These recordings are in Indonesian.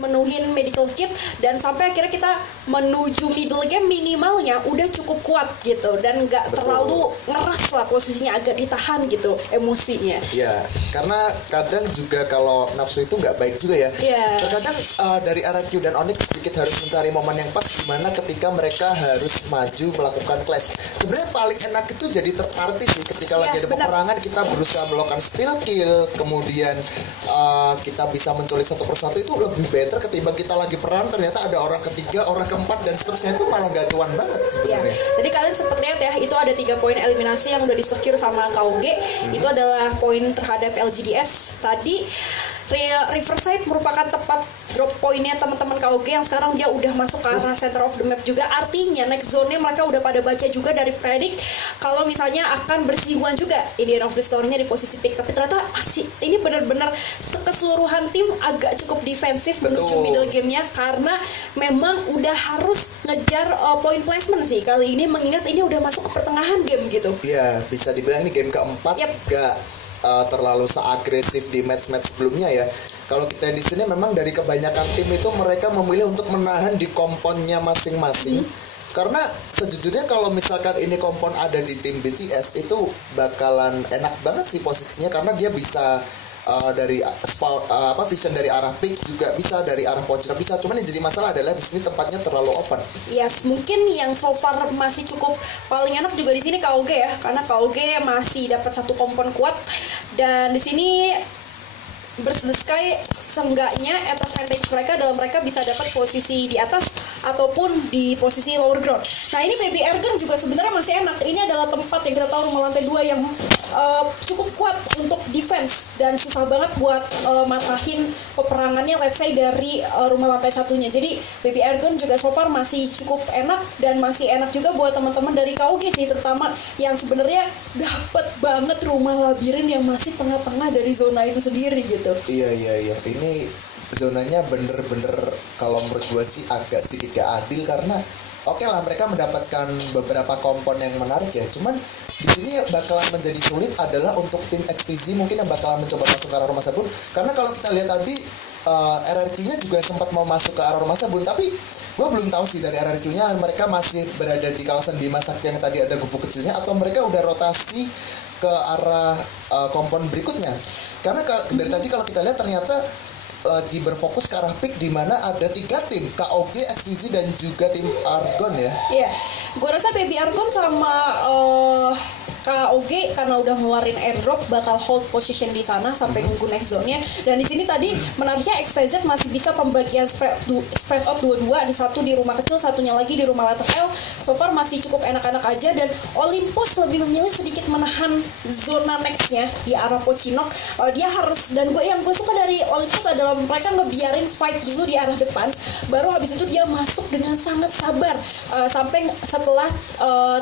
menuhin medical kit, dan sampai akhirnya kita menuju middle game minimalnya udah cukup kuat gitu, dan nggak terlalu ngeras lah posisinya, agak ditahan gitu emosinya. Ya, karena kadang juga kalau nafsu itu nggak baik juga ya. Terkadang dari RRQ dan Onyx sedikit harus mencari momen yang pas dimana ketika mereka harus maju melakukan clash. Sebenarnya paling enak itu jadi third party sih, ketika lagi ada peperangan kita berusaha melakukan steal kill, kemudian kita bisa menculik satu persatu, itu lebih better ketimbang kita lagi perang ternyata ada orang ketiga, orang keempat dan seterusnya, itu malah gak cuan banget sebenarnya. Jadi kalian sempat lihat ya, itu ada 3 poin eliminasi yang udah di-secure sama KOG. Itu adalah poin terhadap LGDS. Tadi Riverside merupakan tempat drop poinnya teman-teman KOG yang sekarang dia udah masuk ke arah center of the map juga. Artinya next zone-nya mereka udah pada baca juga dari predik kalau misalnya akan bersinggungan juga Indian of the Story-nya di posisi pick. Tapi ternyata masih ini benar-benar keseluruhan tim agak cukup defensif menuju middle game-nya, karena memang udah harus ngejar point placement sih kali ini, mengingat ini udah masuk ke pertengahan game gitu. Iya, bisa dibilang ini game keempat. Gak terlalu seagresif di match-match sebelumnya ya. Kalau kita di sini memang dari kebanyakan tim itu mereka memilih untuk menahan di komponnya masing-masing. Karena sejujurnya kalau misalkan ini kompon ada di tim BTS itu bakalan enak banget sih posisinya, karena dia bisa dari vision dari arah pick juga bisa, dari arah poacher bisa. Cuman yang jadi masalah adalah di sini tempatnya terlalu open. Yes, mungkin yang so far masih cukup paling enak juga di sini KOG ya, karena KOG masih dapat 1 kompon kuat, dan di sini Sky seenggaknya advantage mereka adalah mereka bisa dapat posisi di atas ataupun di posisi lower ground. Nah ini Baby Ergen juga sebenarnya masih enak. Ini adalah tempat yang kita tahu rumah lantai 2 yang cukup kuat untuk defense dan susah banget buat matahin peperangannya let's say dari rumah lantai 1-nya. Jadi Baby Ergen juga so far masih cukup enak, dan masih enak juga buat teman-teman dari KOG sih, terutama yang sebenarnya dapat banget rumah labirin yang masih tengah-tengah dari zona itu sendiri gitu. Iya. Ini zonanya bener-bener kalau menurut gue sih agak sedikit gak adil, karena oke lah mereka mendapatkan beberapa kompon yang menarik ya. Cuman di sini yang bakalan menjadi sulit adalah untuk tim XTZ mungkin yang bakalan mencoba masuk ke arah rumah sabun. Karena kalau kita lihat tadi RRQ-nya juga sempat mau masuk ke arah rumah sabun, tapi gue belum tahu sih dari RRQ-nya mereka masih berada di kawasan Bima Sakti yang tadi ada gubuk kecilnya, atau mereka udah rotasi ke arah kompon berikutnya. Karena dari tadi kalau kita lihat ternyata lagi berfokus ke arah pick, di mana ada 3 tim, KOG, XTZ dan juga tim Argon ya. Iya, gue rasa Baby Argon sama KOG karena udah ngeluarin airdrop bakal hold position di sana sampai nunggu next zone-nya. Dan di sini tadi menariknya XTZ masih bisa pembagian spread out 2-2, di satu di rumah kecil, satunya lagi di rumah letter L. So far masih cukup enak-enak aja, dan Olympus lebih memilih sedikit menahan zona next-nya di arah Pocinok. Dia harus, dan yang gue suka dari Olympus adalah mereka ngebiarin fight dulu di arah depan, baru habis itu dia masuk dengan sangat sabar sampai setelah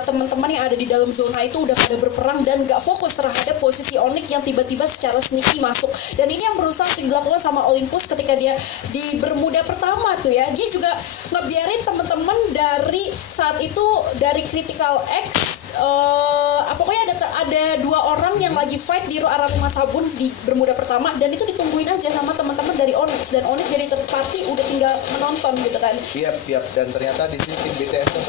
teman-teman yang ada di dalam zona itu udah pada berperang dan gak fokus terhadap posisi Onyx yang tiba-tiba secara sneaky masuk. Dan ini yang berusaha dilakukan sama Olympus ketika dia di Bermuda pertama tuh ya, dia juga ngebiarin teman-teman dari saat itu dari Critical X pokoknya ada 2 orang yang lagi fight di arah rumah sabun di Bermuda pertama, dan itu ditungguin aja sama teman-teman dari Onyx, dan Onyx jadi third party udah tinggal menonton gitu kan. Yap. Dan ternyata di sini tim BTS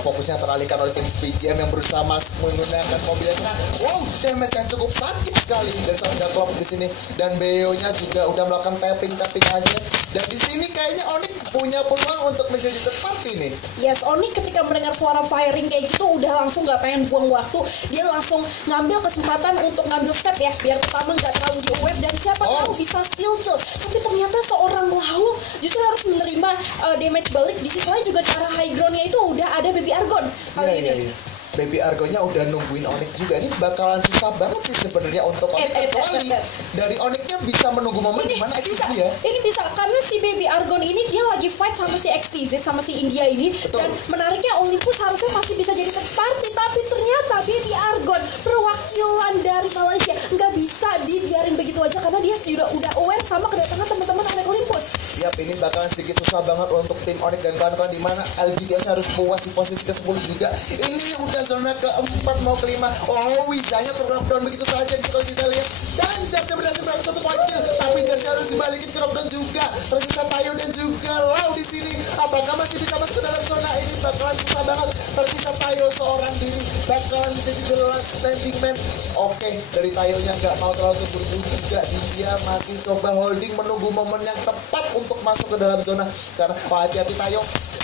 fokusnya teralihkan oleh tim VGM yang berusaha masuk menggunakan mobilnya. Wow, damage yang cukup sakit sekali dari seorang Klop di sini, dan BO-nya juga udah melakukan tapping aja. Dan di sini kayaknya Onyx punya peluang untuk menjadi third party nih. Yes, Onyx ketika mendengar suara firing kayak gitu udah langsung gak pengen buang waktu, dia langsung ngambil kesempatan untuk ngambil step ya, biar pertama gak terlalu di web dan siapa tahu bisa steal kill. Tapi ternyata seorang Lau justru harus menerima damage balik. Di situ juga di arah high ground-nya itu udah ada Baby Argon kali ini. Iya. Baby Argonya udah nungguin Onyx juga. Ini bakalan susah banget sih sebenarnya untuk Onyx, kecuali dari Onyxnya bisa menunggu momen dimana XTZ ya. Ini bisa karena si Baby Argon ini dia lagi fight sama si XTZ, sama si India ini. Betul. Dan menariknya Olympus harusnya masih bisa jadi third party, tapi ternyata Baby Argon perwakilan dari Malaysia nggak bisa dibiarin begitu aja, karena dia sudah aware sama kedatangan teman-teman anak Olympus. Yap, ini bakalan sedikit susah banget untuk tim Onyx dan kawan-kawan, dimana LGDS harus puas di posisi ke-10 juga. Ini udah zona ke-4 mau ke-5. Oh, Wizanya ter-knockdown begitu saja di situ kita lihat. Dan Jarsia berhasil meraih 1 poin kill, tapi Jarsia harus dibalikin ke knockdown juga. Tersisa Tayo juga Lau di sini. Apakah masih bisa masuk ke dalam zona ini? Bakalan susah banget. Tersisa Tayo seorang diri, bakalan jadi the last standing man. Oke, dari Tayonya nggak mau terlalu terburu-buru juga. Dia masih coba holding, menunggu momen yang tepat untuk masuk ke dalam zona. Karena hati-hati Tayo.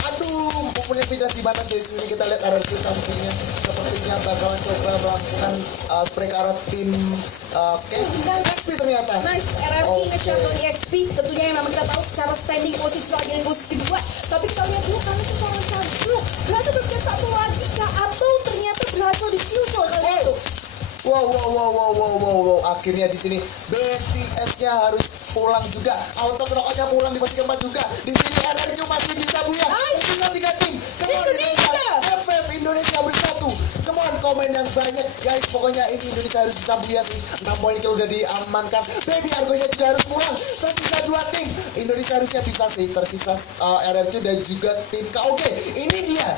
Aduh, momennya pindah di mana di sini kita lihat RRQ tampilnya sepertinya bakalan coba melakukan spray ke arah tim XP ternyata. Nice, RRQ nge-shuttle EXP. Tentunya yang memang kita tahu secara standing posisi lagi dan posisi kedua. Tapi kita lihat dulu karena seorang Shadro berhasil bergerak satu lagi kah? Atau ternyata berhasil di-kill kali itu. Wow. Akhirnya di sini BTS-nya harus pulang juga. Auto knockout-nya pulang di posisi keempat juga. Di sini RRQ masih bisa buya. Tinggal 3 tim. Come on Indonesia. FF Indonesia bersatu. Come on, komen yang banyak guys. Pokoknya ini Indonesia harus bisa buya sih. 6 poin kill udah diamankan. Baby Argo-nya juga harus pulang. Tersisa 2 tim. Indonesia harusnya bisa sih. Tersisa RRQ dan juga tim KOG. Ini dia.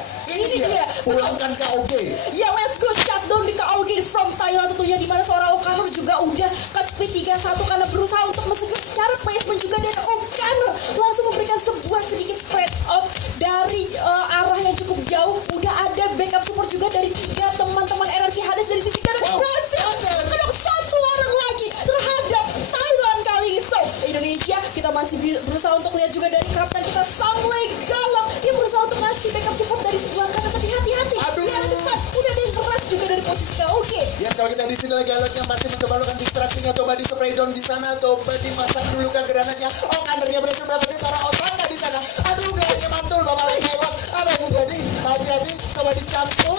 Pulangkan KOG. Ya, let's go shutdown di KOG from Thailand tentunya, dimana seorang O'Connor juga udah ke speed 3-1 karena berusaha untuk men-secure secara placement juga, dan O'Connor langsung memberikan sebuah sedikit spread out dari arah yang cukup jauh. Udah ada backup support juga dari 3 teman-teman RRQ Hades dari sisi kanan. Berhasil menang 1 orang lagi terhadap Thailand kali ini. So, Indonesia kita masih berusaha untuk lihat juga dari kapten kita Sangley Galak yang berusaha untuk ngasih backup support dari sebelah kanan, tapi hati-hati di arah depan udah ada yang keras juga dari posisi KOG. Ya, kalau kita di sini lagi Galaknya masih mencoba melakukan distraksinya, coba di spray down di sana, coba dimasak dulu ke granatnya. Oh, kandernya berhasil mendapatkan seorang Osaka di sana. Aduh, granatnya mantul, bapak lewat. Apa yang terjadi? Hati-hati, coba di campur.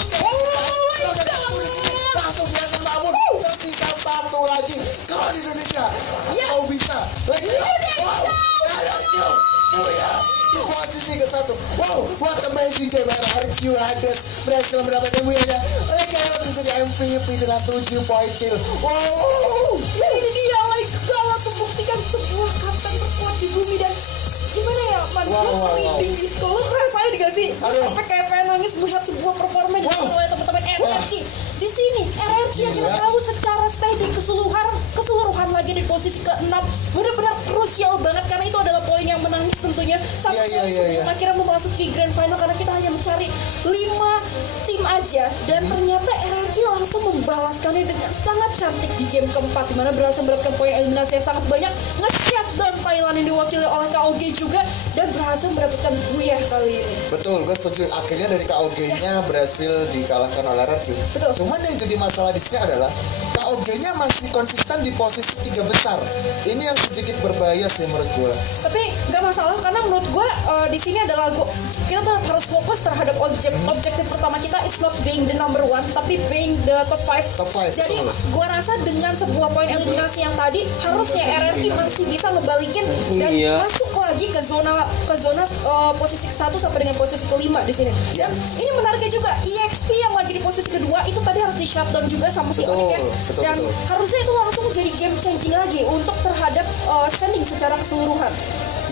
Langsung biasa bangun. Tersisa 1 lagi. Kalau di Indonesia, kau bisa. Lagi. Di posisi ke-1. Wow, what amazing game. RRQ Hades berhasil mendapatkan buayanya. Mereka yang menjadi MVP dengan 7 poin kill. Wow, ini dia like banget membuktikan sebuah kapten terkuat di bumi. Dan gimana ya, merinding di sekolah. Rasain gak sih? Sampai kayak pengen nangis melihat sebuah performa dilakukan oleh teman-teman RRQ. Di sini RRQ yang kita tahu secara standing keseluruhan lagi di posisi ke-6 benar-benar krusial banget, karena itu adalah poin yang menangis tentunya sampai akhirnya memasuki grand final, karena kita hanya mencari 5 tim aja, dan ternyata RRQ langsung membalaskannya dengan sangat cantik di game keempat, dimana berhasil mendapatkan poin eliminasi yang sangat banyak, nge-shutdown Thailand yang diwakili oleh KOG juga, dan berhasil mendapatkan buyah kali ini. Betul, gue setuju. Akhirnya dari KOG-nya berhasil dikalahkan oleh RRQ. Betul. Cuman yang jadi masalah di sini adalah KOG-nya masih konsisten di posisi 3 besar. Ini yang sedikit berbahaya sih menurut gue. Tapi nggak masalah, karena menurut gue di sini adalah kita tuh harus fokus terhadap objektif pertama kita. It's not being the number 1, tapi being the top 5. Jadi gue rasa dengan sebuah poin eliminasi yang tadi, harusnya RRQ masih bisa ngebalikin dan masuk lagi ke zona posisi ke-1 sampai dengan posisi ke-5 di sini. Dan ini menariknya juga, EXP yang lagi di posisi kedua itu tadi harus di shutdown juga sama si Onyx ya. Dan harusnya itu langsung menjadi game changing lagi untuk terhadap standing secara keseluruhan.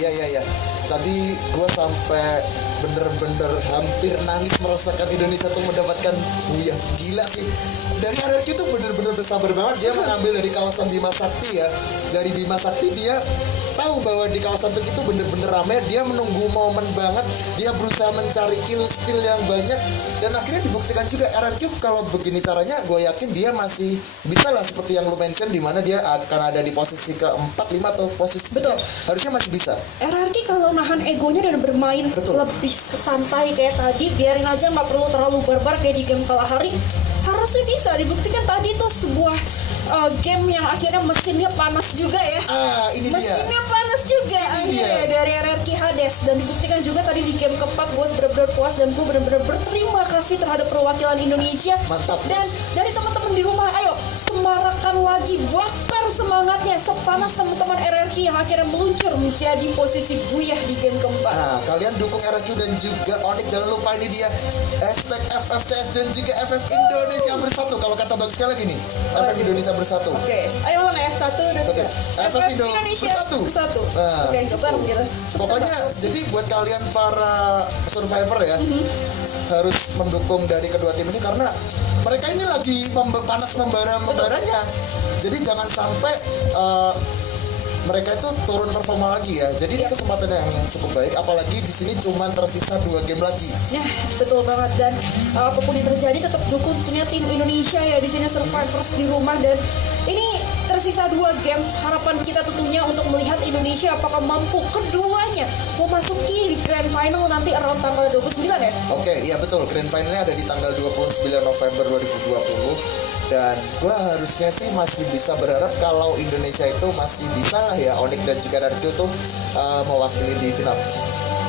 Iya. Tadi gue sampai bener-bener hampir nangis merasakan Indonesia tuh mendapatkan buyah. Gila sih. Dari RRQ tuh bener-bener bersabar banget. Dia mengambil dari kawasan Bima Sakti ya. Dari Bima Sakti dia tahu bahwa di kawasan itu bener-bener ramai. Dia menunggu momen banget. Dia berusaha mencari kill steal yang banyak. Dan akhirnya dibuktikan juga RRQ kalau begini caranya, gue yakin dia masih bisa lah seperti yang lu mention, dimana dia akan ada di posisi ke-4, 5 atau posisi 3. Harusnya masih bisa. RRQ kalau nahan egonya dan bermain lebih santai kayak tadi, biarin aja, nggak perlu terlalu barbar kayak di game Kalahari, harusnya bisa dibuktikan. Tadi tuh sebuah game yang akhirnya mesinnya panas juga ya. Mesinnya panas juga dari RRQ Hades, dan dibuktikan juga tadi di game keempat. Gue bener-bener puas dan gue bener-bener berterima kasih terhadap perwakilan Indonesia. Mantap. Dan dari teman-teman di rumah, ayo semarakan lagi, bakar semangatnya sepanas teman-teman RRQ yang akhirnya meluncur menjadi posisi buyah di game keempat. Nah, kalian dukung RRQ dan juga Onyx, jangan lupa ini dia #FFCS dan juga FF Indonesia bersatu. Kalau kata bagus sekali lagi nih, FF Indonesia bersatu. Oke, ayo ulang ya, 1, 2, 3. FF Indonesia bersatu. Nah, oke, bareng gitu. Pokoknya jadi buat kalian para survivor ya, harus mendukung dari kedua tim ini, karena mereka ini lagi panas membaranya. Jadi jangan sampai mereka itu turun performa lagi ya. Jadi ini kesempatan yang cukup baik, apalagi di sini cuma tersisa 2 game lagi. Nah, betul banget. Dan apapun yang terjadi tetap dukung tentunya tim Indonesia ya di sini, Survivors di rumah. Dan ini tersisa 2 game. Harapan kita tentunya untuk melihat Indonesia apakah mampu keduanya memasuki Grand Final nanti around tanggal 29 ya. Oke, iya betul. Grand Finalnya ada di tanggal 29 November 2020. Dan gue harusnya sih masih bisa berharap kalau Indonesia itu masih bisa lah ya, Onyx dan juga Darkyo tuh mewakili di final.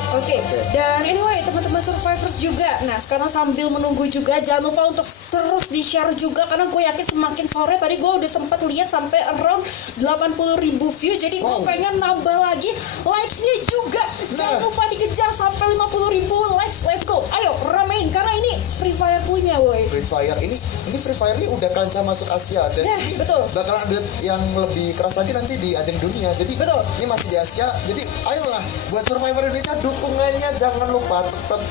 Oke. Dan anyway teman-teman Survivors juga, nah sekarang sambil menunggu juga jangan lupa untuk terus di share juga, karena gue yakin semakin sore tadi gue udah sempat lihat sampai around 80.000 view, jadi gue pengen nambah lagi likes-nya juga. Jangan lupa dikejar sampai 50.000 likes, let's go, ayo ramein karena ini Free Fire punya woy. Free Fire ini Free Fire ini udah kancah masuk Asia, dan ini betul. bakal ada yang lebih keras lagi nanti di ajang dunia. Jadi betul. Ini masih di Asia, jadi ayolah buat Survivor Indonesia, dukungannya jangan lupa tetap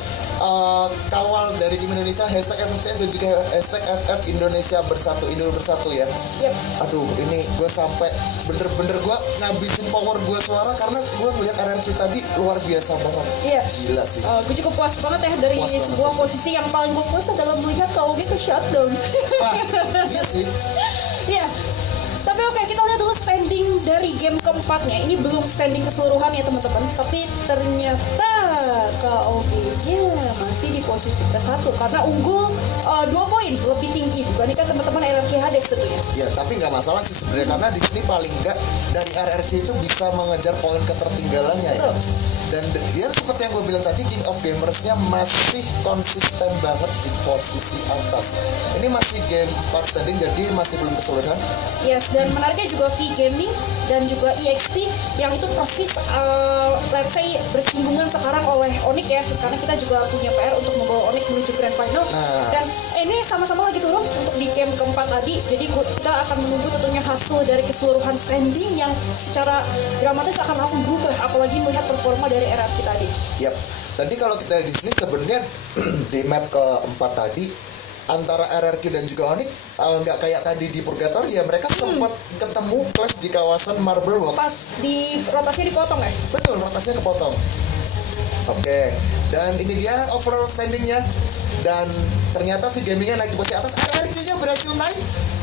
kawal dari tim Indonesia, hashtag FFC dan juga hashtag FF Indonesia bersatu, Indo bersatu ya. Aduh, ini gue sampai bener-bener gue ngabisin power gue suara karena gue melihat RRQ tadi luar biasa banget. Gila sih. Gue cukup puas banget ya dari sebuah posisi yang paling gue puas adalah melihat KOG ke shutdown. Iya sih. Iya. Tapi oke, kita lihat dulu standing dari game keempatnya. Ini belum standing keseluruhan ya teman-teman, tapi ternyata KOG-nya masih di posisi ke-1 karena unggul 2 poin lebih tinggi dibandingkan teman-teman RRQ Hades tentunya. Ya, tapi nggak masalah sih sebenarnya, karena di sini paling nggak dari RRQ itu bisa mengejar poin ketertinggalannya ya. Dan dia seperti yang gue bilang tadi, King of Gamers-nya masih konsisten banget di posisi atas. Ini masih game 4 standing, jadi masih belum keseluruhan. Yes, dan menariknya juga V-Gaming dan juga EXT yang itu persis let's say bersinggungan sekarang oleh Onyx ya, karena kita juga punya PR untuk membawa Onyx menuju Grand Final. Dan ini sama-sama lagi turun untuk di game keempat tadi, jadi kita akan menunggu tentunya hasil dari keseluruhan standing yang secara dramatis akan langsung berubah, apalagi melihat performa dari RRQ tadi. Yap, tadi kalau kita di sini sebenarnya di map keempat tadi antara RRQ dan juga Onyx nggak kayak tadi di Purgatory ya, mereka sempat ketemu clash di kawasan Marble Walk. Pas di rotasinya dipotong ya? Betul, rotasinya kepotong. Oke, dan ini dia overall standingnya. Dan ternyata V-Gamingnya naik di posisi atas, RRQ-nya berhasil naik,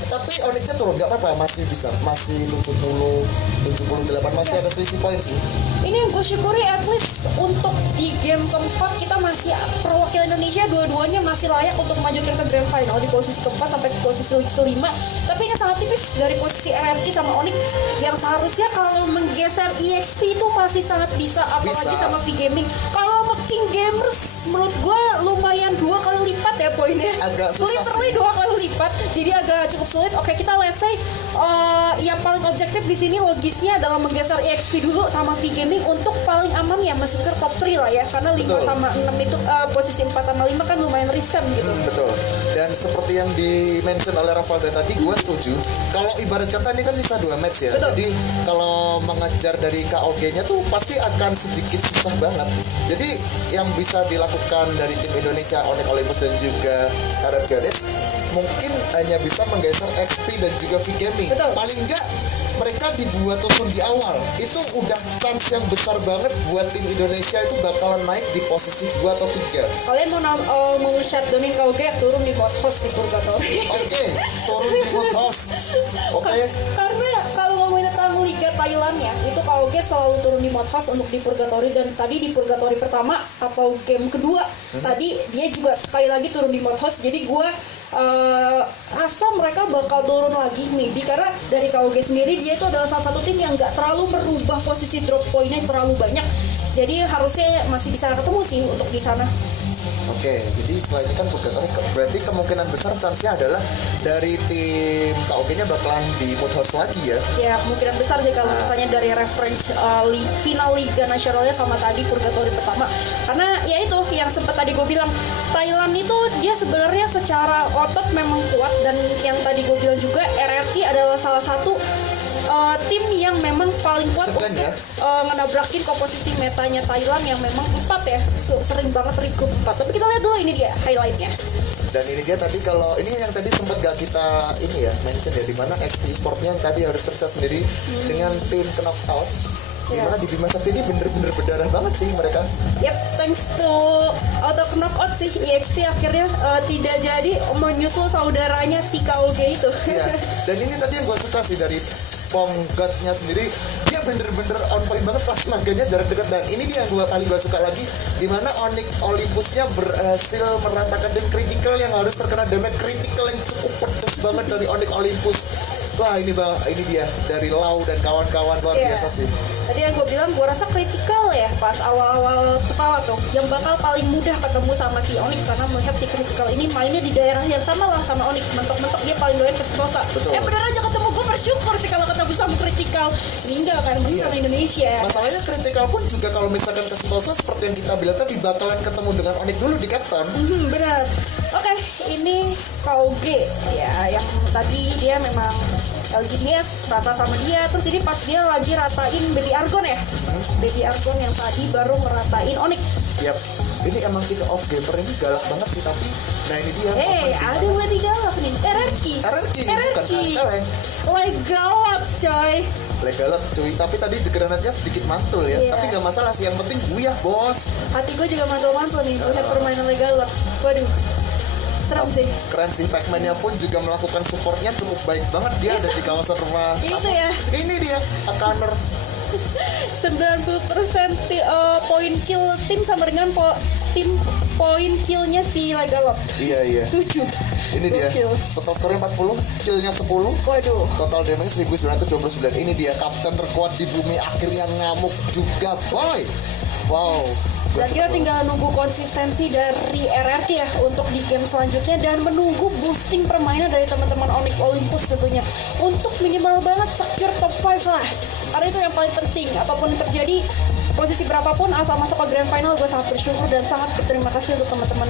tapi Onyx-nya turun, nggak apa-apa, masih bisa, masih 78, masih ada selisih poin sih. Ini yang gue syukuri, at least untuk di game keempat kita masih perwakilan Indonesia dua-duanya masih layak untuk memajukan ke Grand Final di posisi keempat sampai ke posisi kelima. Tapi ini sangat tipis dari posisi RRQ sama Onyx yang seharusnya kalau menggeser EXP itu masih sangat bisa, apalagi sama V-Gaming. Kalau sama King Gamers menurut gue lumayan 2 kali lipat ya poinnya. Agak susah literally sih. 2 kali lipat, jadi agak cukup sulit. Oke, kita let's say yang paling objektif di sini logisnya adalah menggeser EXP dulu sama V-Gaming untuk paling aman ya masuk ke top 3 lah ya, karena 5 sama 6 itu posisi 4 sama 5 kan lumayan riskan gitu. Betul. Dan seperti yang di-mention oleh Ravalda tadi, gue setuju. Kalau ibarat kata ini kan sisa 2 match ya. Jadi kalau mengejar dari KOG-nya tuh pasti akan sedikit susah banget. Jadi yang bisa dilakukan dari tim Indonesia, Onyx Olympus dan juga RRQ Hades, mungkin hanya bisa menggeser XP dan juga V-Gaming. Paling enggak mereka dibuat turun di awal, itu udah chance yang besar banget buat tim Indonesia itu bakalan naik di posisi 2 atau 3. Kalian mau shutdownin KOG, turun di mode host di Purgatory. Oke, turun di mode host. Oke. Karena kalau ngomongin tentang Liga Thailand ya, itu KOG selalu turun di mode host untuk di Purgatory, dan tadi di Purgatory pertama atau game kedua tadi dia juga sekali lagi turun di mode host. Jadi gue rasa mereka bakal turun lagi maybe, karena dari KOG sendiri dia itu adalah salah satu tim yang nggak terlalu merubah posisi drop poinnya terlalu banyak, jadi harusnya masih bisa ketemu sih untuk di sana. Oke, jadi setelah ini kan Purgatory, berarti kemungkinan besar chance-nya adalah dari tim KOG-nya bakalan di mood house lagi ya? Ya, kemungkinan besar sih kalau misalnya dari reference final Liga Nasionalnya sama tadi Purgatory pertama. Karena ya itu yang sempat tadi gue bilang, Thailand itu dia sebenarnya secara otot memang kuat, dan yang tadi gue bilang juga RRQ adalah salah satu tim yang memang paling kuat Segan untuk ya. ngenabrakin komposisi metanya Thailand yang memang 4 ya, sering banget recoup 4. Tapi kita lihat dulu ini dia highlightnya. Dan ini dia tadi, kalau ini yang tadi sempat gak kita ini ya mention ya, dimana XP Sportnya yang tadi harus terpisah sendiri dengan tim knockout. Dimana di Bima Sakti ini bener-bener berdarah banget sih mereka. Yep, thanks to auto knockout sih EXP akhirnya tidak jadi menyusul saudaranya si KOG itu. Iya. Dan ini tadi yang gue suka sih dari Ponggotnya sendiri, dia bener-bener on point banget pas naganya jarak dekat. Dan ini dia yang gue suka lagi, dimana Onyx Olympusnya berhasil meratakan dan critical yang harus terkena damage critical yang cukup pedes banget dari Onyx Olympus. Wah ini dia dari Lau dan kawan-kawan luar biasa sih. Tadi yang gue bilang, gue rasa kritikal ya pas awal-awal pesawat tuh, yang bakal paling mudah ketemu sama si Onyx, karena melihat si kritikal ini mainnya di daerah yang sama lah sama Onyx, mentok-mentok dia paling doyan ke Sentosa. Bener aja ketemu, gue bersyukur sih kalau ketemu sama kritikal. Ini enggak kan, ini sama Indonesia. Masalahnya kritikal pun juga kalau misalkan ke Sentosa seperti yang kita bilang tadi bakalan ketemu dengan Onyx dulu di Captain. Benar. Oke, ini KOG ya, yang tadi dia memang LGDS rata sama dia, terus ini pas dia lagi ratain Baby Argon ya, Baby Argon yang tadi baru ngeratain Onyx. Yap, ini emang kita off gamer ini galak banget sih, tapi nah ini dia. Ada yang lebih galak nih, RRQ, bukan kaleng. Galak coy. Galak cuy, tapi tadi granatnya sedikit mantul ya, tapi gak masalah sih, yang penting buyah bos. Hati gue juga mantul-mantul nih, lihat permainan galak. Waduh, serem sih. Keren sih, Pac-Man-nya pun juga melakukan supportnya cukup baik banget, dia ada di kawasan rumah. Itu ya. Ini dia, Akaner. 90% poin kill tim sama dengan tim poin killnya si Legalot. Iya 7. Ini dia total skornya 40, killnya 10. Waduh, total damage 1929. Ini dia kapten terkuat di bumi akhirnya ngamuk juga boy. Wow. Dan kita tinggal nunggu konsistensi dari RRQ ya untuk di game selanjutnya, dan menunggu boosting permainan dari teman-teman Onyx Olympus tentunya untuk minimal banget secure top 5 lah, karena itu yang paling penting. Apapun yang terjadi, posisi berapapun asal masuk ke grand final, gue sangat bersyukur dan sangat berterima kasih untuk teman-teman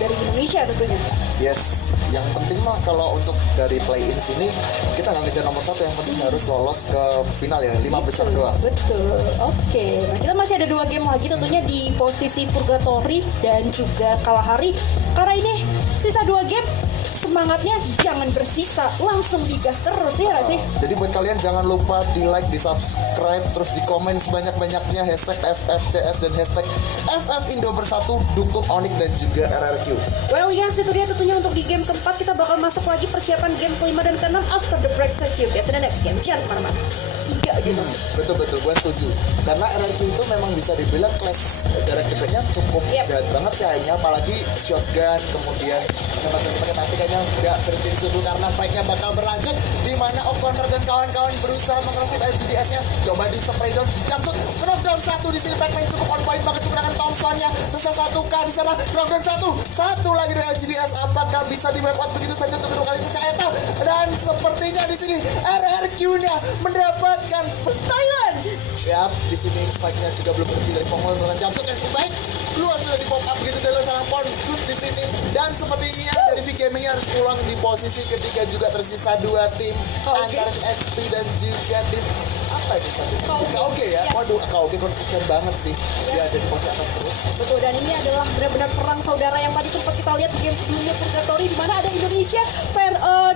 dari Indonesia tentunya. Yes, yang penting mah kalau untuk dari play-in sini kita nggak ngejar nomor 1, yang penting harus lolos ke final ya, 5 besar doang. Betul. Oke. Nah, kita masih ada 2 game lagi tentunya di posisi Purgatory dan juga Kalahari. Karena ini sisa 2 game, semangatnya jangan bersisa, langsung digas terus ya sih. Jadi buat kalian jangan lupa di like, di subscribe, terus di komen sebanyak-banyaknya hashtag FFCS dan hashtag FF Indo Bersatu, dukung Onyx dan juga RRQ. Well yes, itu dia tentunya untuk di game keempat. Kita bakal masuk lagi persiapan game kelima dan keenam after the break session. Biasa dan next game, jangan kemana-mana. 3 gitu. Betul, gue setuju. Karena RRQ itu memang bisa dibilang kelas jarak dekatnya cukup jahat banget sih, hanya apalagi shotgun, kemudian pakai tapi kayaknya nggak berhenti di situ karena fight-nya bakal berlanjut, di mana O'Connor dan kawan-kawan berusaha mengerebut LGDS-nya. Coba di spray down, jumpsuit, knockdown 1 di sini. Pac-Man cukup on point banget menggunakan Thompson-nya. Terus 1K di sana, knockdown 1 lagi dari LGDS. Apakah bisa di wipe out begitu saja untuk kedua kali itu? Saya tahu. Dan sepertinya di sini RRQ-nya mendapatkan Thailand. Yap, di sini fight-nya juga belum berhenti dari Pongol dengan jumpsuit yang cukup baik. Keluar sudah di pop up begitu dari sarang Pon good di sini. Dan sepertinya dari V Gaming harus pulang di posisi ketiga juga, tersisa 2 tim antara XP dan juga tim apa ini tadi? KOG ya. Waduh, KOG konsisten banget sih. Dia ada di posisi atas terus. Betul, dan ini adalah benar-benar perang saudara yang tadi sempat kita lihat di game sebelumnya Purgatory, di mana ada Indonesia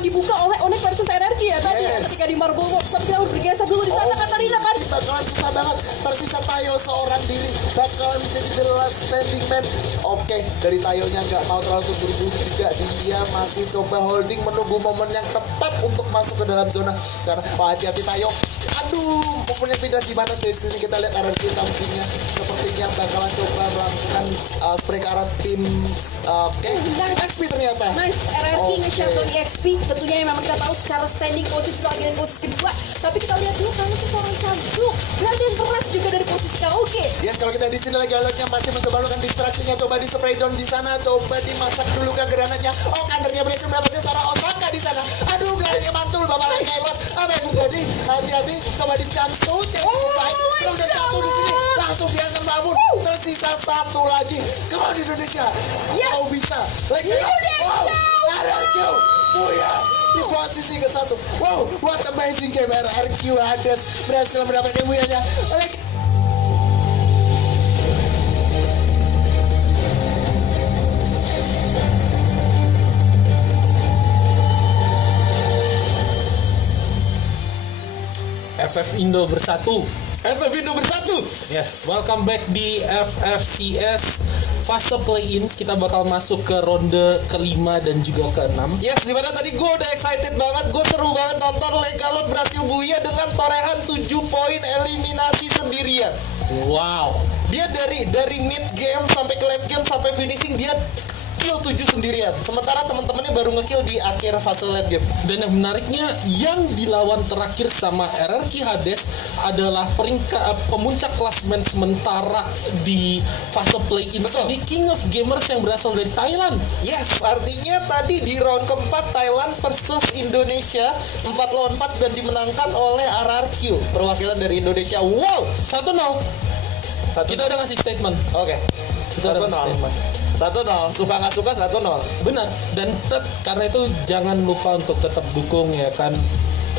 dibuka oleh Onyx versus RRQ ya tadi ketika di Marble Box. Tapi kita udah bergeser dulu di sana Katarina kan. Bakalan susah banget. Tersisa Tayo seorang diri, bakalan menjadi the last standing man. Oke, dari Tayonya nggak mau terlalu terburu-buru juga, dia masih coba holding menunggu momen yang tepat untuk masuk ke dalam zona. Karena hati-hati Tayo. Aduh, momennya pindah di mana? Dari sini kita lihat RRQ sampingnya sepertinya bakalan coba melakukan spray ke arah tim XP ternyata. Nice, RRQ nge-shuttle XP. Tentunya yang memang kita tahu secara standing posisi lagi dan posisi kedua. Tapi kita lihat dulu karena itu seorang Samsung berhasil keras juga dari posisi KOG. Yes, kalau kita di sini lagi galaknya masih mencoba melakukan distraksinya, coba di spray down di sana, coba dimasak dulu ke granatnya. Oh, kandernya berhasil mendapatkan seorang Osaka di sana. Aduh, granatnya mantul, bapak Kailot. Apa yang terjadi? Hati-hati, coba di jumpsuit yang cukup baik. Terus ada 1 di sini, langsung dia terbangun. Tersisa 1 lagi. Come on Indonesia, kau bisa. Lagi, wow, RRQ ya di posisi ke-1. Wow, what amazing game. RRQ Hades berhasil mendapatkan buyanya. FF Indo bersatu. FF Indo bersatu. Ya, welcome back di FFCS fase play-in. Kita bakal masuk ke ronde ke-5 dan juga ke-6. Yes, dimana tadi gue udah excited banget. Gue seru banget nonton Legalot berhasil buya dengan torehan 7 poin eliminasi sendirian. Wow. Dia dari mid game sampai ke late game sampai finishing dia kill 7 sendirian. Sementara teman-temannya baru ngekill di akhir fase late game. Dan yang menariknya, yang dilawan terakhir sama RRQ Hades adalah pemuncak klasmen sementara di fase play-in. Betul. Ini King of Gamers yang berasal dari Thailand. Yes, artinya tadi di round keempat Thailand versus Indonesia 4 lawan 4 dan dimenangkan oleh RRQ, perwakilan dari Indonesia. Wow, 1-0. Kita udah ngasih statement. Oke. Kita udah ngasih statement. 1-0, suka nggak suka 1-0. Benar. Dan karena itu jangan lupa untuk tetap dukung ya kan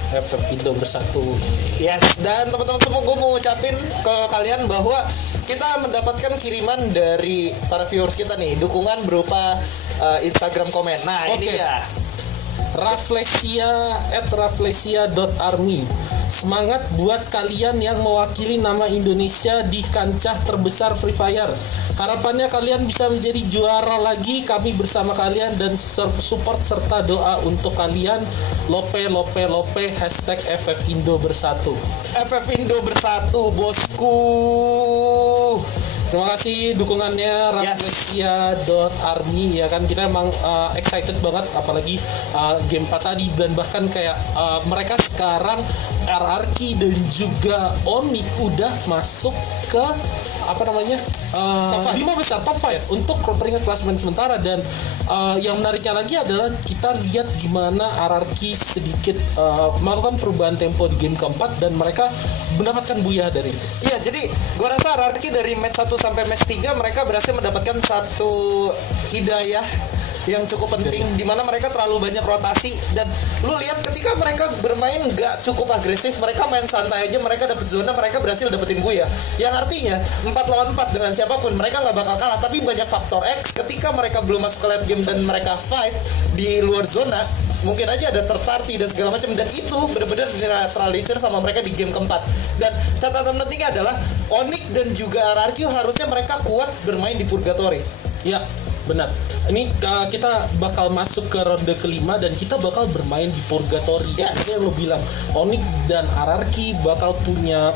FF Indo bersatu. Yes, dan teman-teman semua gue mau ucapin ke kalian bahwa kita mendapatkan kiriman dari para viewers kita nih, dukungan berupa Instagram komen. Nah, Oke. ini dia. Raflesia@raflesia.army. Semangat buat kalian yang mewakili nama Indonesia di kancah terbesar Free Fire. Harapannya kalian bisa menjadi juara lagi. Kami bersama kalian dan support serta doa untuk kalian. Lope #FF Indo bersatu. FF Indo bersatu, bosku. Terima kasih dukungannya Raflesia.army ya kan, kita emang excited banget apalagi game 4 tadi, dan bahkan kayak mereka sekarang RRQ dan juga Onyx udah masuk ke apa namanya top 5 besar, top 5 untuk peringkat klasemen sementara. Dan yang menariknya lagi adalah kita lihat gimana RRQ sedikit melakukan perubahan tempo di game keempat dan mereka mendapatkan buyah dari itu. Iya, jadi gue rasa RRQ dari match 1 sampai match 3 mereka berhasil mendapatkan satu hidayah yang cukup penting, di mana mereka terlalu banyak rotasi. Dan lu lihat ketika mereka bermain gak cukup agresif, mereka main santai aja, mereka dapet zona, mereka berhasil dapetin buya. Yang artinya 4 lawan 4 dengan siapapun mereka gak bakal kalah. Tapi banyak faktor X, ketika mereka belum masuk ke late game dan mereka fight di luar zona, mungkin aja ada tertarti dan segala macam, dan itu benar-benar dinetralisir sama mereka di game keempat. Dan catatan pentingnya adalah Onyx dan juga RRQ harusnya mereka kuat bermain di Purgatory. Ya, benar. Ini kita bakal masuk ke ronde kelima dan kita bakal bermain di Purgatory. Yes. Seperti yang lo bilang, Onyx dan RRQ bakal punya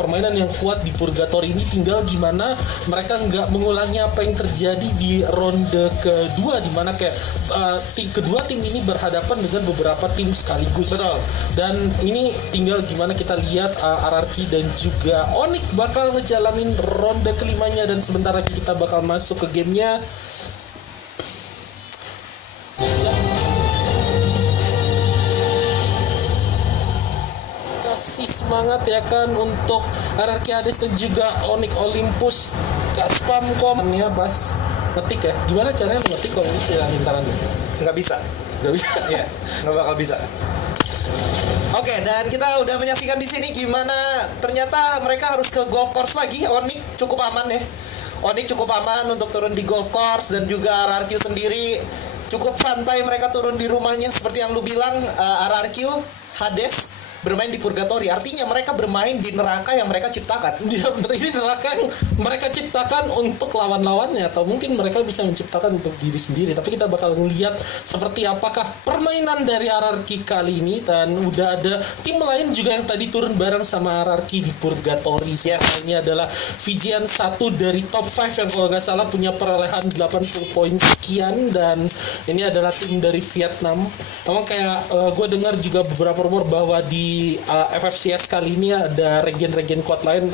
permainan yang kuat di Purgatory ini. Tinggal gimana mereka nggak mengulangi apa yang terjadi di ronde kedua, di mana kayak kedua tim ini berhadapan dengan beberapa tim sekaligus. Betul. Dan ini tinggal gimana kita lihat RRQ dan juga Onyx bakal ngejalanin ronde kelimanya, dan sebentar lagi kita bakal masuk ke gamenya. Kasih semangat ya kan untuk RRQ Hades dan juga Onyx Olympus. Gak spam komennya pas ngetik ya. Gimana caranya lu ngetik kalau ini hilangin tangannya? Nggak bisa. Ya. Nggak bakal bisa. Oke, dan kita udah menyaksikan di sini gimana ternyata mereka harus ke golf course lagi. Onyx cukup aman ya. Onyx cukup aman untuk turun di golf course, dan juga RRQ sendiri cukup santai mereka turun di rumahnya seperti yang lu bilang. RRQ Hades bermain di Purgatory, artinya mereka bermain di neraka yang mereka ciptakan. Dia bener, ini neraka yang mereka ciptakan untuk lawan-lawannya, atau mungkin mereka bisa menciptakan untuk diri sendiri. Tapi kita bakal ngeliat seperti apakah permainan dari RRQ kali ini. Dan udah ada tim lain juga yang tadi turun bareng sama RRQ di Purgatory. Yes. Ini adalah Vigian 1 dari top 5 yang kalau nggak salah punya perolehan 80 poin sekian, dan ini adalah tim dari Vietnam. Emang kayak gue dengar juga beberapa rumor bahwa di FFCS kali ini ada region-region kuat lain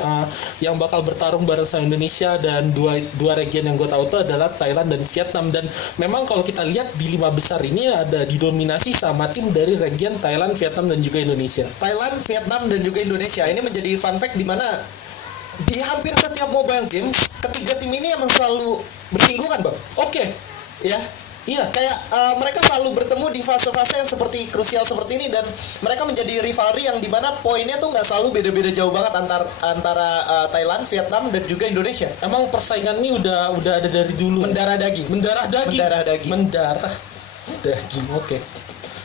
yang bakal bertarung bareng sama Indonesia, dan dua region yang gue tahu itu adalah Thailand dan Vietnam. Dan memang kalau kita lihat di 5 besar ini ada didominasi sama tim dari region Thailand, Vietnam dan juga Indonesia. Thailand, Vietnam dan juga Indonesia. Ini menjadi fun fact di mana di hampir setiap mobile games ketiga tim ini emang selalu bersinggungan, Bang. Oke. Ya. Iya. Kayak mereka selalu bertemu di fase-fase yang seperti krusial seperti ini, dan mereka menjadi rivalry yang dimana poinnya tuh nggak selalu beda-beda jauh banget antara Thailand, Vietnam dan juga Indonesia. Emang persaingan ini udah ada dari dulu. Mendarah daging. Oke.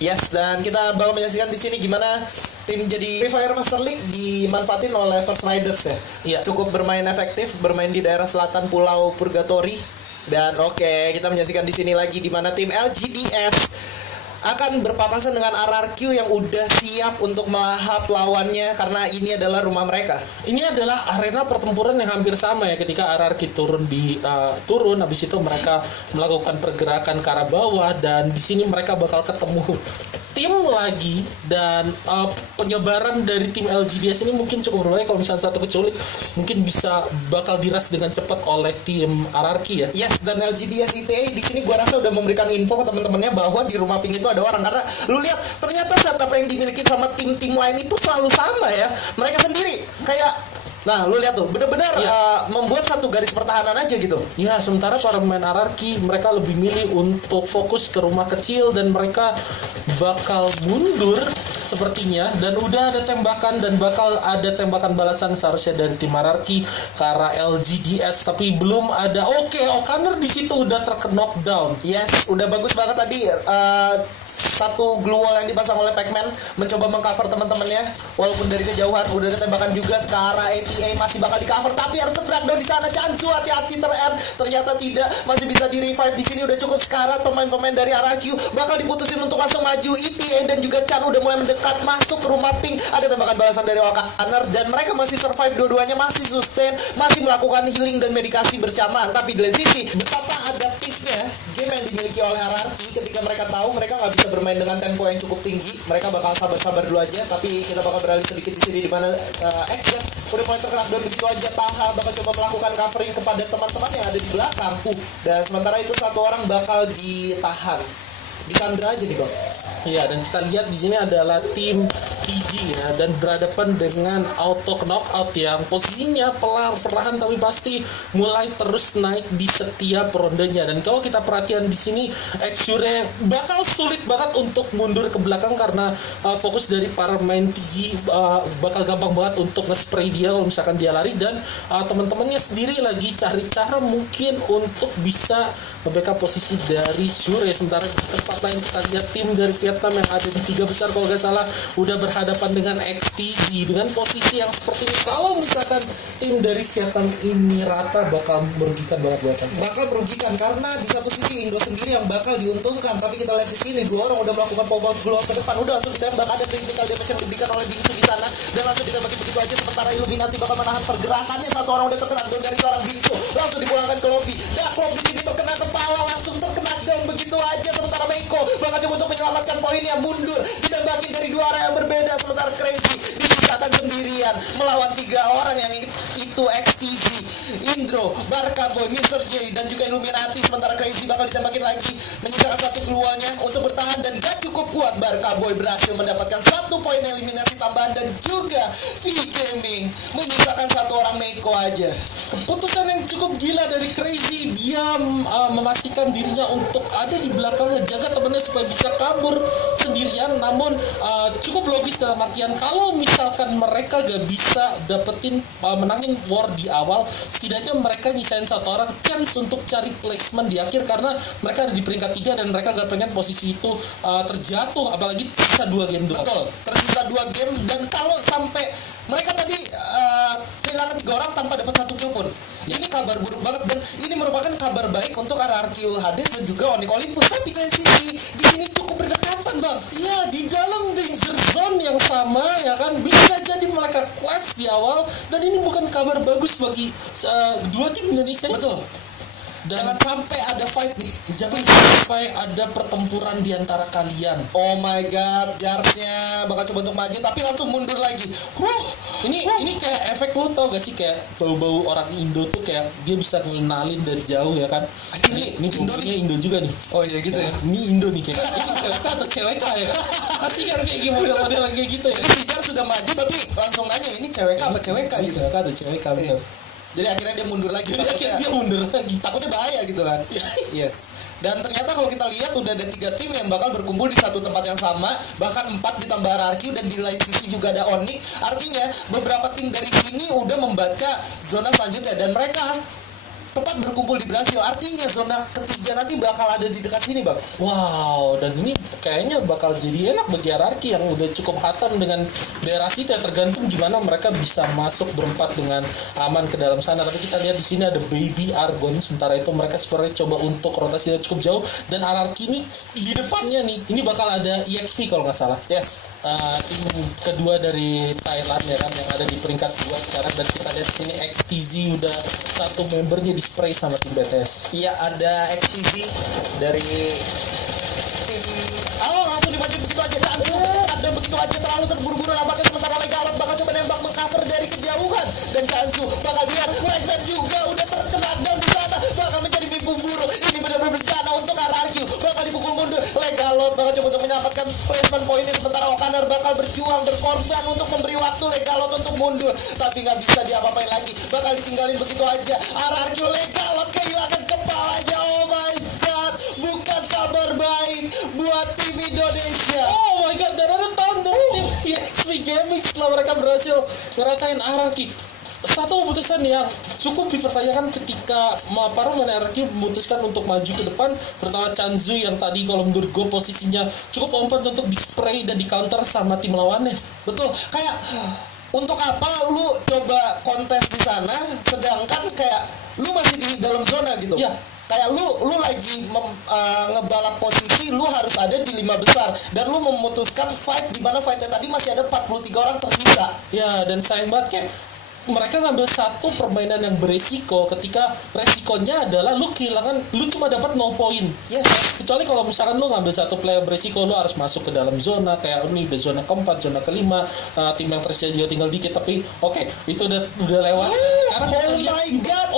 Yes, dan kita bakal menyaksikan di sini gimana tim jadi Free Fire Master League dimanfaatin oleh First Riders ya. Iya. Cukup bermain efektif, bermain di daerah selatan Pulau Purgatory. Dan oke, kita menyaksikan di sini lagi di mana tim LGDS akan berpapasan dengan RRQ yang udah siap untuk melahap lawannya karena ini adalah rumah mereka. Ini adalah arena pertempuran yang hampir sama ya, ketika RRQ turun habis itu mereka melakukan pergerakan ke arah bawah, dan di sini mereka bakal ketemu tim lagi, dan penyebaran dari tim LGDS ini mungkin cukup berbahaya. Kalau misalnya satu kecuali mungkin bisa bakal diras dengan cepat oleh tim RRQ ya. Yes, dan LGDS ITA di sini gua rasa udah memberikan info ke teman-temannya bahwa di rumah pink itu ada orang, karena lu lihat ternyata setup yang dimiliki sama tim-tim lain itu selalu sama ya. Mereka sendiri kayak, nah lu lihat tuh benar-benar membuat satu garis pertahanan aja gitu. Ya, sementara para pemain RRQ mereka lebih milih untuk fokus ke rumah kecil, dan mereka bakal mundur sepertinya, dan udah ada tembakan dan bakal ada tembakan balasan seharusnya dari tim RRQ ke arah LGDS, tapi belum ada. Oke, O'Connor di situ udah knockdown. Yes, udah bagus banget tadi satu glue wall yang dipasang oleh Pac-Man mencoba mengcover teman-temannya walaupun dari kejauhan. Udah ada tembakan juga ke arah ATA, masih bakal di cover tapi harus terdragdown di sana. Chansu hati-hati ternyata tidak, masih bisa di revive. Di sini udah cukup sekarat. Pemain-pemain dari RRQ bakal diputusin untuk langsung maju. ETA dan juga Chan udah mulai mendekat masuk ke rumah pink. Ada tembakan balasan dari O'Connor dan mereka masih survive, dua-duanya masih sustain, masih melakukan healing dan medikasi bersamaan. Tapi di lain sisi, betapa adaptifnya game yang dimiliki oleh RRQ ketika mereka tahu mereka nggak bisa bermain dengan tempo yang cukup tinggi. Mereka bakal sabar-sabar dulu aja. Tapi kita bakal beralih sedikit di sini di mana Exit udah mulai terkena down begitu aja. Taha bakal coba melakukan covering kepada teman-teman yang ada di belakang. Dan sementara itu satu orang bakal ditahan. Disandra aja nih bang. Ya, dan kita lihat di sini adalah tim PG ya, dan berhadapan dengan auto knockout yang posisinya perlahan tapi pasti mulai terus naik di setiap rondenya. Dan kalau kita perhatian di sini, Exure bakal sulit banget untuk mundur ke belakang karena fokus dari para main PG bakal gampang banget untuk nge-spray dia kalau misalkan dia lari, dan teman-temannya sendiri lagi cari cara mungkin untuk bisa nge-backup posisi dari Shure. Sementara di tempat lain kita lihat tim dari Vietnam yang ada di 3 besar kalau nggak salah udah berhadapan dengan XTG dengan posisi yang seperti ini. Kalau misalkan tim dari Vietnam ini rata bakal merugikan banget. Bakal merugikan karena di satu sisi Indo sendiri yang bakal diuntungkan, tapi kita lihat di sini dua orang udah melakukan pop-up keluar ke depan, udah langsung ditembak. Ada critical damage yang diberikan oleh Bingsu di sana dan langsung ditembaki begitu aja. Sementara Illuminati bakal menahan pergerakannya. Satu orang udah terkena down dari seorang Bingsu, langsung dipulangkan ke lobby. Daklop di sini terkena kepala, langsung terkena down begitu aja. Sementara Meiko bakal coba untuk menyelamatkan poinnya, mundur, ditembakin dari dua arah yang berbeda. Sementara Crazy disisakan sendirian melawan 3 orang yang itu XTZ, Indro, Barca Boy, Mr. J dan juga Illuminati. Sementara Crazy bakal ditembakin lagi, menyisakan satu keluarnya untuk bertahan dan gak cukup kuat. Barca Boy berhasil mendapatkan 1 poin eliminasi tambahan dan juga V Gaming menyisakan 1 orang Meiko aja. Keputusan yang cukup gila dari Crazy, dia memastikan dirinya untuk ada di belakang ngejaga temennya supaya bisa kabur sendirian. Namun cukup logis dalam artian kalau misalkan mereka gak bisa dapetin menangin war di awal, setidaknya mereka nyisain 1 orang chance untuk cari placement di akhir, karena mereka ada di peringkat 3 dan mereka gak pengen posisi itu terjatuh, apalagi tersisa 2 game dulu. Betul, tersisa 2 game, dan kalau sampai mereka tadi kehilangan 3 orang tanpa dapat 1 kill pun, ini kabar buruk banget, dan ini merupakan kabar baik untuk RRQ Hades dan juga Onyx Olympus. Tapi dari sisi di sini cukup berdekatan bang. Iya, di dalam danger zone yang sama ya kan, bisa jadi mereka clash di awal, dan ini bukan kabar bagus bagi 2 tim Indonesia. Betul. Dan jangan sampai ada fight nih. Jangan sampai ada pertempuran di antara kalian. Oh my god, Jarsnya bakal coba untuk maju tapi langsung mundur lagi. Ini kayak efek, lu tau gak sih, kayak bau-bau orang Indo tuh kayak dia bisa ngenalin dari jauh ya kan. Ini bumbunya Indo juga nih. Oh iya gitu ya. Ini Indo nih kayak. Ini CWK atau CWK ya kan. Pasti kan kayak gimana model kayak gitu ya. Ini si Jar sudah maju tapi langsung nanya ini CWK apa CWK gitu. CWK atau CWK bener. Jadi akhirnya dia mundur lagi. Jadi akhirnya dia mundur lagi. Takutnya bahaya gitu kan. Yes. Dan ternyata kalau kita lihat udah ada 3 tim yang bakal berkumpul di satu tempat yang sama, bahkan 4 ditambah RRQ, dan di lain sisi juga ada Onyx. Artinya beberapa tim dari sini udah membaca zona selanjutnya, dan mereka tepat berkumpul di Brasil. Artinya zona ketiga nanti bakal ada di dekat sini, Bang. Wow, dan ini kayaknya bakal jadi enak bagi RRQ yang udah cukup hatam dengan daerah situ ya, tergantung gimana mereka bisa masuk berempat dengan aman ke dalam sana. Tapi kita lihat di sini ada Baby Argon, sementara itu mereka sebenarnya coba untuk rotasi cukup jauh, dan RRQ ini di depannya nih, ini bakal ada EXP kalau nggak salah. Yes. Tim kedua dari Thailand ya kan, yang ada di peringkat 2 sekarang, dan kita lihat di sini XTZ udah satu membernya di spray sama tim BTS. Iya, ada XTZ dari tim langsung dimaju begitu aja, dan begitu aja terlalu terburu-buru nampaknya, sementara Legalot bakal coba nembak mengcover dari kejauhan, dan Jansu bakal lihat Blackman juga udah terkena down di sana, bakal menjadi mimpi buruk. Ini benar-benar bencana untuk RRQ, bakal dipukul mundur. Legalot bakal coba untuk menyelamatkan placement point ini, sementara Okaner bakal berjuang berkorban untuk memberi waktu Legalot untuk mundur, tapi nggak bisa diapa-apain lagi, bakal ditinggalin begitu aja. RRQ Legalot kehilangan kepalanya. Oh my god, bukan kabar baik buat tim Indonesia. Oh my god, dan ada tahun dari tim PXP Gaming setelah mereka berhasil ngeratain RRQ. Satu keputusan yang cukup dipertanyakan ketika para pemain RRQ memutuskan untuk maju ke depan, terutama Chanzu yang tadi kalau menurut gue posisinya cukup open untuk di spray dan di counter sama tim lawannya. Betul, kayak untuk apa lu coba kontes di sana sedangkan kayak lu masih di dalam zona gitu. Ya. Kayak lu lagi ngebalap posisi, lu harus ada di 5 besar, dan lu memutuskan fight di mana fightnya tadi masih ada 43 orang tersisa. Ya, dan sayang banget kayak mereka ngambil satu permainan yang beresiko ketika resikonya adalah lu kehilangan, lu cuma dapat 0 poin. Yes. Kecuali kalau misalkan lu ngambil satu player beresiko, lu harus masuk ke dalam zona kayak ini udah zona keempat, zona kelima, tim yang tersisa juga tinggal dikit, tapi oke, itu udah lewat. Karena Oh my god,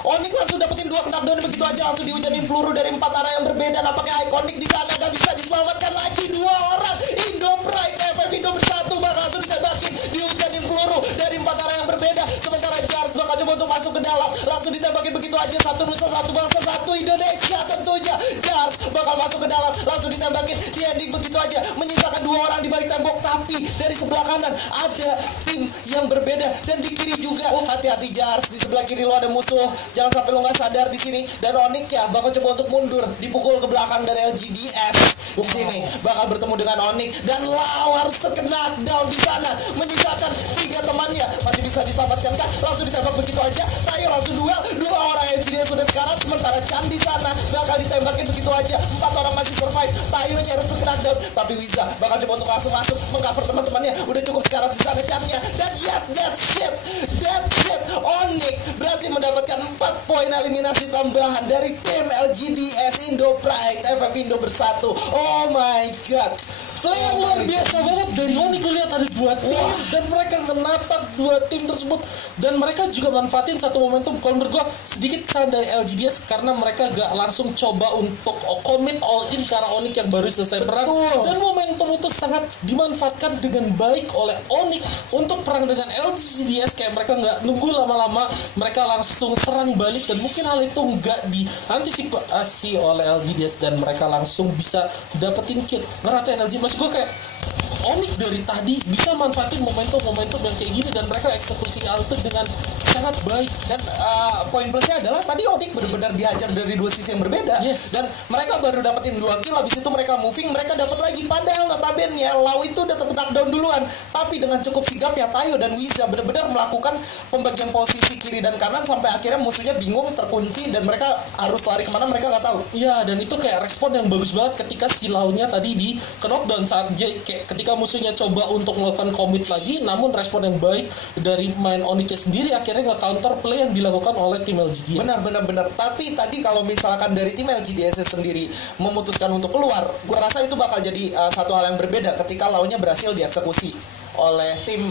Onyx langsung dapetin 2 knockdown begitu aja, langsung dihujanin peluru dari 4 arah yang berbeda. Nampaknya Iconic di sana gak bisa diselamatkan lagi. 2 orang Indo Pride FF Indo bersatu bakal langsung ditembakin, dihujanin peluru dari 4 arah yang berbeda. Sementara Jars bakal coba untuk masuk ke dalam, langsung ditembakin begitu aja. Satu nusa, satu bangsa, satu Indonesia tentunya. Jars bakal masuk ke dalam, langsung ditembakin, di ending begitu aja, menyisakan 2 orang di balik tembok. Tapi dari sebelah kanan ada tim yang berbeda, dan di kiri juga. Hati-hati Jars, di sebelah kiri lo ada musuh. Jangan sampai lo nggak sadar di sini. Dan Onyx ya bakal coba untuk mundur, dipukul ke belakang dari LGDS. Di sini bakal bertemu dengan Onyx, dan Lau harus terkena down di sana, menyisakan 3 temannya. Masih bisa diselamatkan kah? Langsung ditembak begitu aja. Tayo langsung dua orang LGDS sudah sekarat. Sementara Chan di sana bakal ditembakin begitu aja. 4 orang masih survive. Tayo nya harus terkena down, tapi Wiza bakal coba untuk langsung masuk mengcover teman-temannya. Udah cukup sekarat di sana Chan-nya. Dan yes, that's it. Onyx berhasil mendapatkan 4 poin eliminasi tambahan dari tim LGDS Indo Pride FF Indo bersatu. Oh my god, play yang luar biasa banget dari Onyx. Gue lihat ada 2 tim dan mereka menapak 2 tim tersebut, dan mereka juga manfaatin satu momentum kalau menurut gue sedikit kesalahan dari LGDS karena mereka gak langsung coba untuk commit all in karena Onyx yang baru selesai perang. Dan momentum itu sangat dimanfaatkan dengan baik oleh Onyx untuk perang dengan LGDS. Kayak mereka gak nunggu lama-lama, mereka langsung serang balik, dan mungkin hal itu gak diantisipasi oleh LGDS dan mereka langsung bisa dapetin kill ngeratain LGDS. Maksud gue kayak Onyx dari tadi bisa manfaatin momentum-momentum yang kayak gini, dan mereka eksekusi hal itu dengan sangat baik. Dan poin plusnya adalah tadi Onyx benar-benar dihajar dari 2 sisi yang berbeda. Yes. Dan mereka baru dapetin 2 kill, habis itu mereka moving, mereka dapat lagi. Padahal notabene Lau itu udah knockdown duluan, tapi dengan cukup sigapnya Tayo dan Wiza benar-benar melakukan pembagian posisi kiri dan kanan sampai akhirnya musuhnya bingung, terkunci, dan mereka harus lari kemana mereka nggak tahu. Iya, dan itu kayak respon yang bagus banget ketika si Lau-nya tadi di knockdown saat dia kayak ketika musuhnya coba untuk melakukan commit lagi, namun respon yang baik dari main Onyx sendiri akhirnya nge-counter play yang dilakukan oleh tim LGDS. Benar. Tapi tadi kalau misalkan dari tim LGDS sendiri memutuskan untuk keluar, gua rasa itu bakal jadi satu hal yang berbeda ketika Lau-nya berhasil dieksekusi oleh tim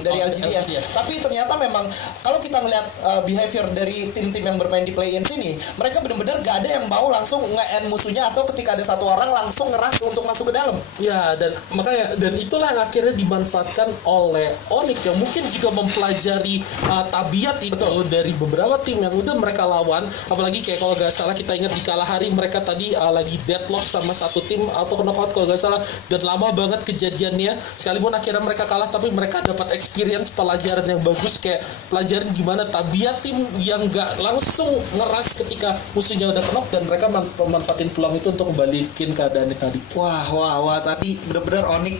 dari LGDS. Tapi ternyata memang kalau kita ngeliat behavior dari tim-tim yang bermain di play-in sini, mereka benar-benar gak ada yang mau langsung nge-end musuhnya atau ketika ada satu orang langsung ngeras untuk masuk ke dalam. Ya, dan makanya itulah yang akhirnya dimanfaatkan oleh Onyx yang mungkin juga mempelajari tabiat itu dari beberapa tim yang udah mereka lawan. Apalagi kayak kalau gak salah kita ingat di kalah hari mereka tadi lagi deadlock sama satu tim atau knockout kalau gak salah, dan lama banget kejadiannya. Sekalipun akhirnya mereka kalah, tapi mereka dapat experience pelajaran yang bagus, kayak pelajaran gimana tabiat tim yang gak langsung ngeras ketika musuhnya udah knock, dan mereka memanfaatin peluang itu untuk kembaliin keadaannya tadi. Wah, tadi bener-bener Onyx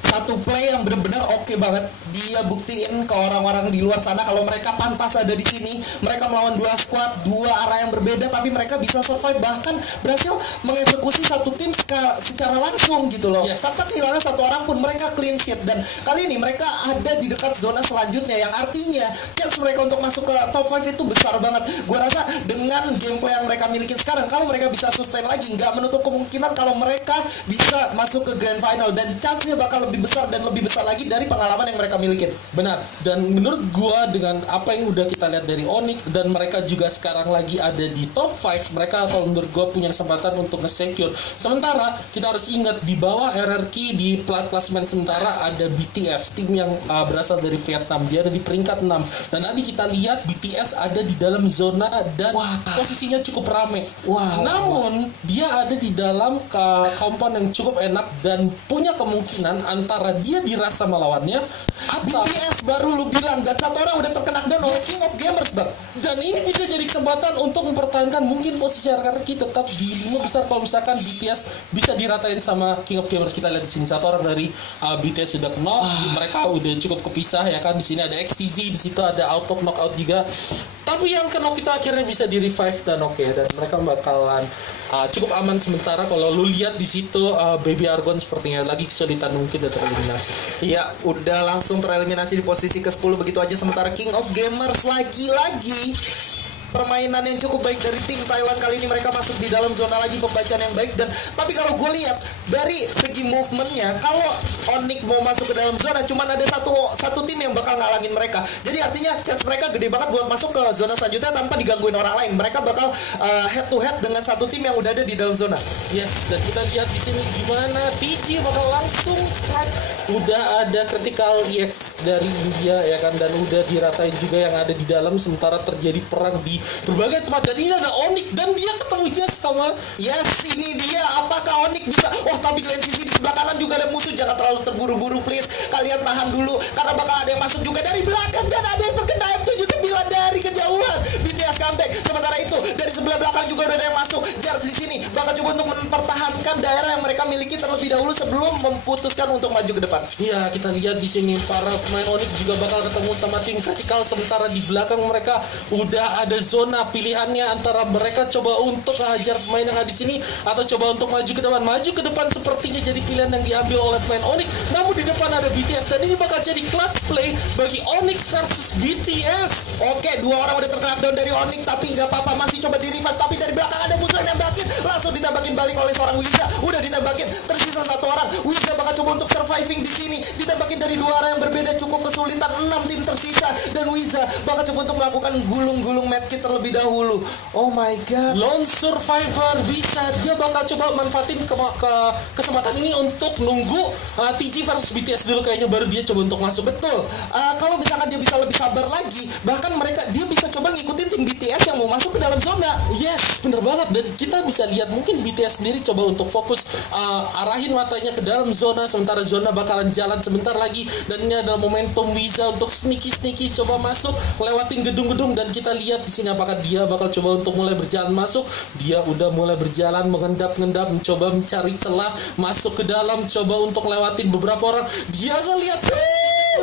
satu play yang bener-bener oke banget. Dia buktiin ke orang-orang di luar sana kalau mereka pantas ada di sini. Mereka melawan dua squad, dua arah yang berbeda, tapi mereka bisa survive, bahkan berhasil mengeksekusi satu tim secara langsung gitu loh. Yes. Tanpa kehilangan satu orang pun mereka clean sheet, dan kali ini mereka ada di dekat zona selanjutnya, yang artinya chance mereka untuk masuk ke top 5 itu besar banget. Gue rasa dengan gameplay yang mereka miliki sekarang, kalau mereka bisa sustain lagi, nggak menutup kemungkinan kalau mereka bisa masuk ke grand final, dan chance-nya bakal lebih besar dan lebih besar lagi dari pengalaman yang mereka miliki. Benar, dan menurut gua dengan apa yang udah kita lihat dari Onyx, dan mereka juga sekarang lagi ada di top 5, mereka kalau menurut gua punya kesempatan untuk nge-secure. Sementara kita harus ingat di bawah RRQ di klasemen sementara ada BTS, tim yang berasal dari Vietnam. Dia ada di peringkat 6, dan nanti kita lihat BTS ada di dalam zona dan posisinya cukup rame. Namun dia ada di dalam kompon yang cukup enak dan punya kemungkinan antara dia dirasa melawannya atau BTS baru lu bilang, dan satu orang udah terkena down oleh King of Gamers, Bang. Dan ini bisa jadi kesempatan untuk mempertahankan mungkin posisi RRQ tetap di 5 besar kalau misalkan BTS bisa diratain sama King of Gamers. Kita lihat di sini satu orang dari BTS sudah kenal, mereka udah cukup kepisah ya kan. Di sini ada XTZ, di situ ada auto knockout juga. Tapi yang kenok itu akhirnya bisa di revive dan dan mereka bakalan cukup aman sementara. Kalau lu lihat di situ Baby Argon sepertinya lagi kesulitan, mungkin udah tereliminasi. Iya, udah langsung tereliminasi di posisi ke-10 begitu aja. Sementara King of Gamers lagi-lagi permainan yang cukup baik dari tim Thailand. Kali ini mereka masuk di dalam zona lagi, pembacaan yang baik. Dan tapi kalau gue lihat dari segi movementnya, kalau Onyx mau masuk ke dalam zona, cuman ada satu tim yang bakal ngalangin mereka. Jadi artinya chance mereka gede banget buat masuk ke zona selanjutnya tanpa digangguin orang lain. Mereka bakal head to head dengan satu tim yang udah ada di dalam zona. Yes, dan kita lihat di sini gimana TG bakal langsung strike. Udah ada critical EX dari India ya kan, dan udah diratain juga yang ada di dalam. Sementara terjadi perang di berbagai tempat, dan ini ada Onyx dan dia ketemunya sama ini dia. Apakah Onyx bisa? Tapi di lain sisi di sebelah kanan juga ada musuh. Jangan terlalu terburu-buru please, kalian tahan dulu karena bakal ada yang masuk juga dari belakang, dan ada yang terkena M79 dari kejauhan. BTS comeback. Sementara itu dari sebelah belakang juga udah ada yang masuk. Jars di sini bakal coba untuk mempertahankan daerah yang mereka miliki terlebih dahulu sebelum memutuskan untuk maju ke depan. Iya, kita lihat di sini para pemain Onyx juga bakal ketemu sama tim Critical. Sementara di belakang mereka udah ada zona pilihannya antara mereka coba untuk hajar pemain yang ada di sini atau coba untuk maju ke depan. Maju ke depan sepertinya jadi pilihan yang diambil oleh pemain Onyx. Namun di depan ada BTS, dan ini bakal jadi clutch play bagi Onyx versus BTS. Oke, dua orang udah terkena down dari Onyx, tapi nggak apa-apa, masih coba di revive. Tapi dari belakang ada musuh yang nembakin, langsung ditembakin balik oleh seorang Wiza. Udah ditembakin, tersisa satu orang. Wiza bakal coba untuk surviving di sini, ditembakin dari dua arah yang berbeda, cukup kesulitan. 6 tim tersisa, dan Wiza bakal coba untuk melakukan gulung-gulung medkit terlebih dahulu. Oh my god, lone survivor bisa, dia bakal coba manfaatin kesempatan ini untuk nunggu TG versus BTS dulu kayaknya, baru dia coba untuk masuk. Betul. Kalau misalkan dia bisa lebih sabar lagi, bahkan dia bisa coba ngikutin tim BTS yang mau masuk ke dalam zona. Yes, bener banget. Dan kita bisa lihat mungkin BTS sendiri coba untuk fokus arahin matanya ke dalam zona, sementara zona bakalan jalan sebentar lagi. Dan ini adalah momentum Wiza untuk sneaky coba masuk lewatin gedung-gedung. Dan kita lihat di sini apakah dia bakal coba untuk mulai berjalan masuk. Dia udah mulai berjalan mengendap-endap, mencoba mencari celah masuk ke dalam, coba untuk lewatin beberapa orang. Dia ngeliat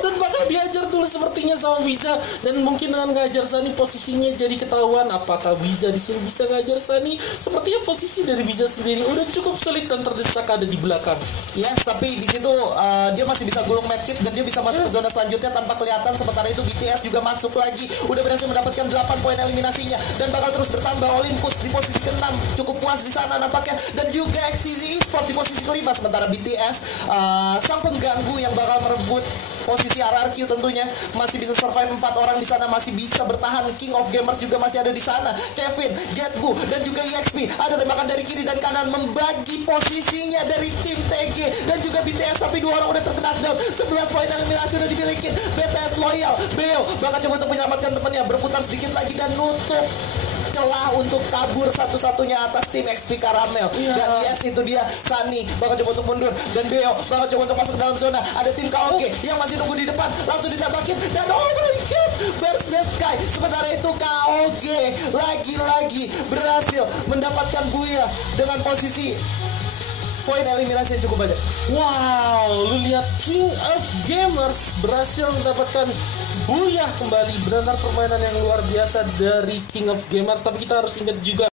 Dan bakal diajar dulu sepertinya sama Wiza, dan mungkin dengan ngajar Sunny posisinya jadi ketahuan apakah Wiza di sini bisa ngajar Sunny. Sepertinya posisi dari Wiza sendiri udah cukup sulit dan terdesak ada di belakang. Yes, tapi di situ dia masih bisa gulung medkit dan dia bisa masuk ke zona selanjutnya tanpa kelihatan. Sementara itu BTS juga masuk lagi, udah berhasil mendapatkan 8 poin eliminasinya dan bakal terus bertambah. Olympus di posisi ke-6 cukup puas di sana nampaknya, dan juga XTZ Esport di posisi ke-5. Sementara BTS sang pengganggu yang bakal merebut posisi RRQ tentunya masih bisa survive 4 orang di sana, masih bisa bertahan. King of Gamers juga masih ada di sana. Kevin, Getbu dan juga EXP ada tembakan dari kiri dan kanan membagi posisinya dari tim TG dan juga BTS, tapi 2 orang udah terkena knockdown. 11 poin eliminasi udah dimiliki. BTS loyal, Beo bakal coba untuk menyelamatkan temannya, berputar sedikit lagi dan nutup celah untuk kabur satu-satunya atas tim XP Caramel. Dan yes, itu dia Sunny bakal coba untuk mundur dan Beo bakal coba untuk masuk ke dalam zona. Ada tim KOG yang masih nunggu di depan, langsung ditembakin dan oh my god, burst the sky. Sementara itu KOG lagi-lagi berhasil mendapatkan buya dengan posisi poin eliminasi yang cukup banyak. Wow, lu lihat King of Gamers berhasil mendapatkan buyah kembali. Benar-benar permainan yang luar biasa dari King of Gamers. Tapi kita harus ingat juga